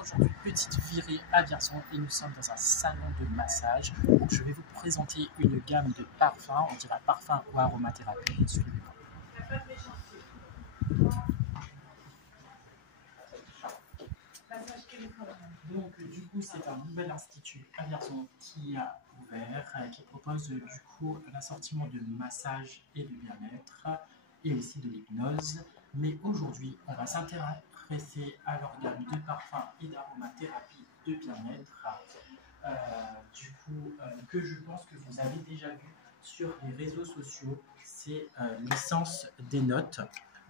Aujourd'hui, petite virée à Vierzon et nous sommes dans un salon de massage. Donc, je vais vous présenter une gamme de parfums, on dirait parfum ou aromathérapie. Suivez-moi. Donc, du coup, c'est un nouvel institut à Vierzon qui a ouvert, qui propose du coup un assortiment de massage et de bien-être et aussi de l'hypnose. Mais aujourd'hui, on va s'intéresser à leur gamme de parfums et d'aromathérapie de bien-être. Que je pense que vous avez déjà vu sur les réseaux sociaux, c'est l'essence des notes.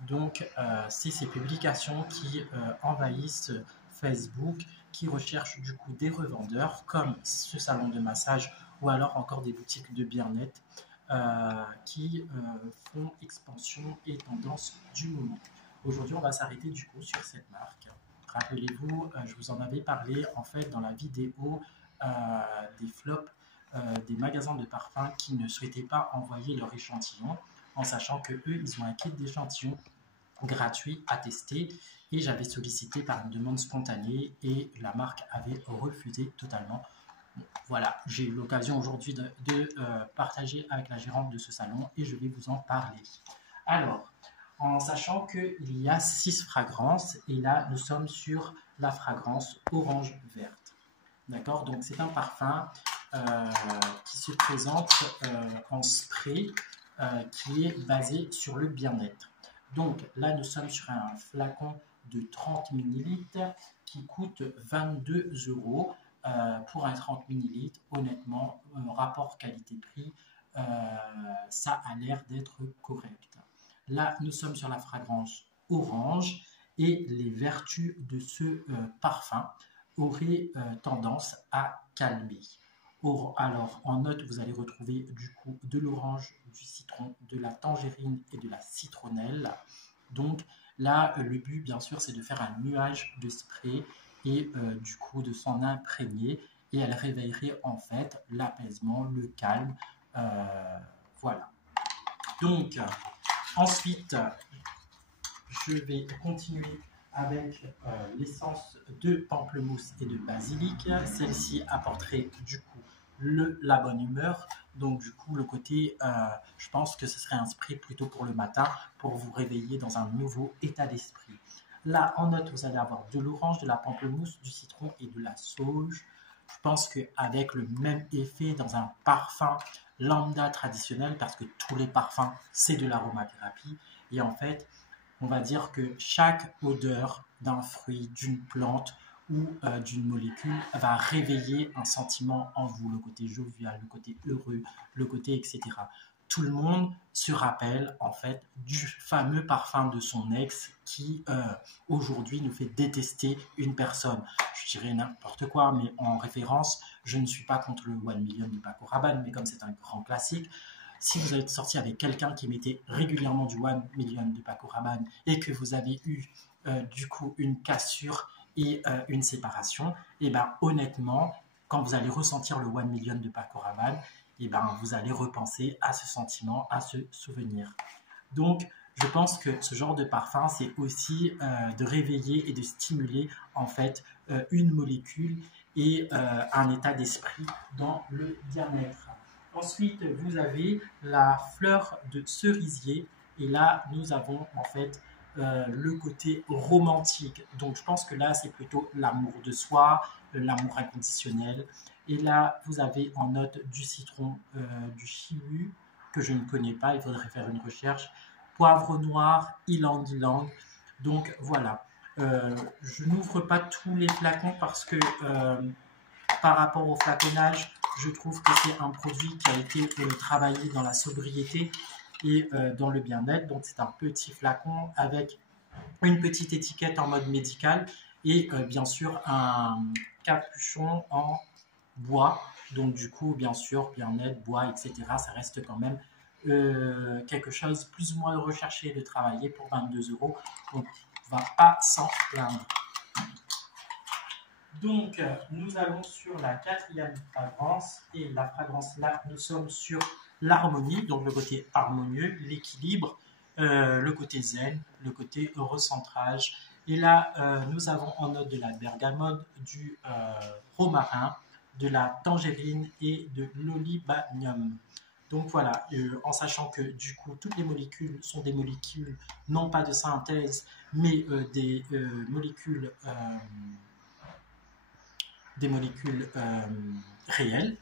Donc, c'est ces publications qui envahissent Facebook, qui recherchent du coup des revendeurs comme ce salon de massage ou alors encore des boutiques de bien-être qui font expansion et tendance du moment. Aujourd'hui, on va s'arrêter du coup sur cette marque. Rappelez-vous, je vous en avais parlé en fait dans la vidéo des flops des magasins de parfums qui ne souhaitaient pas envoyer leur échantillon, en sachant que eux, ils ont un kit d'échantillons gratuit à tester et j'avais sollicité par une demande spontanée et la marque avait refusé totalement. Bon, voilà, j'ai eu l'occasion aujourd'hui de partager avec la gérante de ce salon et je vais vous en parler. Alors, en sachant qu'il y a 6 fragrances et là, nous sommes sur la fragrance orange verte. D'accord, donc c'est un parfum qui se présente en spray qui est basé sur le bien-être. Donc là, nous sommes sur un flacon de 30 ml qui coûte 22 € pour un 30 ml. Honnêtement, rapport qualité-prix, ça a l'air d'être correct. Là, nous sommes sur la fragrance orange et les vertus de ce parfum auraient tendance à calmer. Alors, en note, vous allez retrouver du coup de l'orange, du citron, de la tangerine et de la citronnelle. Donc là, le but, bien sûr, c'est de faire un nuage de spray et du coup de s'en imprégner. Et elle réveillerait en fait l'apaisement, le calme. Voilà. Donc, ensuite, je vais continuer avec l'essence de pamplemousse et de basilic. Celle-ci apporterait du coup la bonne humeur. Donc du coup, le côté, je pense que ce serait un spray plutôt pour le matin, pour vous réveiller dans un nouveau état d'esprit. Là, en note, vous allez avoir de l'orange, de la pamplemousse, du citron et de la sauge. Je pense qu'avec le même effet dans un parfum lambda traditionnel, parce que tous les parfums, c'est de l'aromathérapie, et en fait, on va dire que chaque odeur d'un fruit, d'une plante ou d'une molécule va réveiller un sentiment en vous, le côté jovial, le côté heureux, le côté etc. Tout le monde se rappelle en fait du fameux parfum de son ex qui aujourd'hui nous fait détester une personne. Je dirais n'importe quoi, mais en référence, je ne suis pas contre le One Million de Paco Rabanne, mais comme c'est un grand classique, si vous êtes sorti avec quelqu'un qui mettait régulièrement du One Million de Paco Rabanne et que vous avez eu du coup une cassure et une séparation, et ben honnêtement, quand vous allez ressentir le One Million de Paco Rabanne, et ben vous allez repenser à ce sentiment, à ce souvenir. Donc, je pense que ce genre de parfum, c'est aussi de réveiller et de stimuler en fait une molécule et un état d'esprit dans le bien-être. Ensuite, vous avez la fleur de cerisier. Et là, nous avons en fait le côté romantique. Donc, je pense que là, c'est plutôt l'amour de soi, l'amour inconditionnel. Et là, vous avez en note du citron, du chihu, que je ne connais pas, il faudrait faire une recherche. Poivre noir, ylang-ylang. Donc, voilà. Je n'ouvre pas tous les flacons parce que par rapport au flaconnage, je trouve que c'est un produit qui a été travaillé dans la sobriété et dans le bien-être. Donc, c'est un petit flacon avec une petite étiquette en mode médical et bien sûr un capuchon en bois. Donc, du coup, bien sûr, bien-être, bois, etc. Ça reste quand même quelque chose plus ou moins recherché et de travailler pour 22 €. Donc, on ne va pas s'en plaindre. Donc, nous allons sur la 4e fragrance. Et la fragrance là, nous sommes sur l'harmonie, donc le côté harmonieux, l'équilibre, le côté zen, le côté recentrage Et là, nous avons en note de la bergamote, du romarin, de la tangerine et de l'olibanium. Donc voilà, en sachant que du coup, toutes les molécules sont des molécules non pas de synthèse, mais des molécules réelles.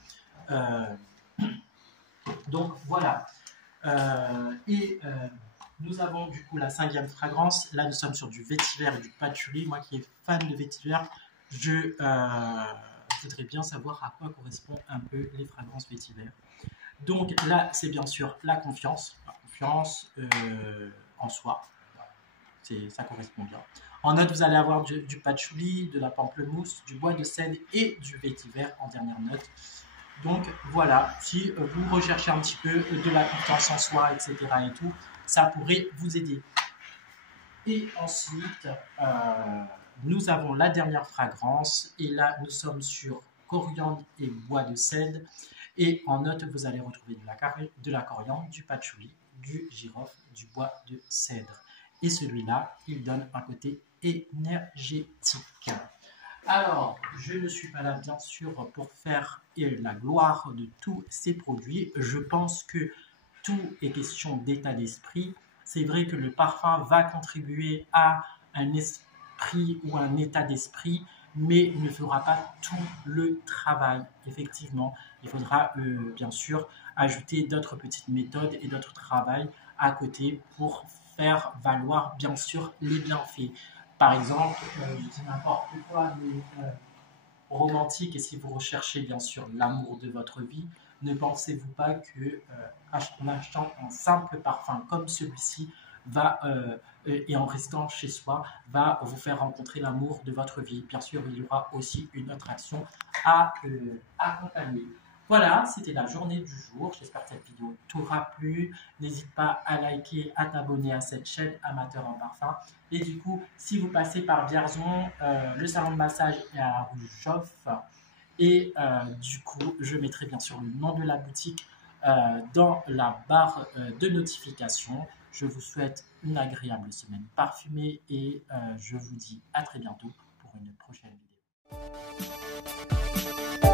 Donc voilà. Nous avons du coup la 5e fragrance. Là, nous sommes sur du vétiver et du patchouli. Moi qui est fan de vétiver, je voudrais bien savoir à quoi correspondent un peu les fragrances vétiver. Donc là, c'est bien sûr la confiance en soi. Ça correspond bien. En note, vous allez avoir du patchouli, de la pamplemousse, du bois de cèdre et du vétiver en dernière note. Donc voilà, si vous recherchez un petit peu de la confiance en soi, etc. et tout, ça pourrait vous aider. Et ensuite, nous avons la dernière fragrance. Et là, nous sommes sur coriandre et bois de cèdre. Et en note, vous allez retrouver de la coriandre, du patchouli, du girofle, du bois de cèdre. Et celui-là, il donne un côté énergétique. Alors, je ne suis pas là, bien sûr, pour faire la gloire de tous ces produits. Je pense que tout est question d'état d'esprit. C'est vrai que le parfum va contribuer à un esprit ou un état d'esprit, mais ne fera pas tout le travail. Effectivement, il faudra bien sûr ajouter d'autres petites méthodes et d'autres travails à côté pour faire valoir bien sûr les bienfaits. Par exemple, je dis n'importe quoi, mais romantique, et si vous recherchez bien sûr l'amour de votre vie, ne pensez-vous pas que en achetant un simple parfum comme celui-ci et en restant chez soi, va vous faire rencontrer l'amour de votre vie. Bien sûr, il y aura aussi une autre action à accompagner. Voilà, c'était la journée du jour. J'espère que cette vidéo t'aura plu. N'hésite pas à liker, à t'abonner à cette chaîne Amateur en Parfum. Et du coup, si vous passez par Vierzon, le salon de massage est à la rue Joffre. Et du coup, je mettrai bien sûr le nom de la boutique dans la barre de notification. Je vous souhaite une agréable semaine parfumée et je vous dis à très bientôt pour une prochaine vidéo.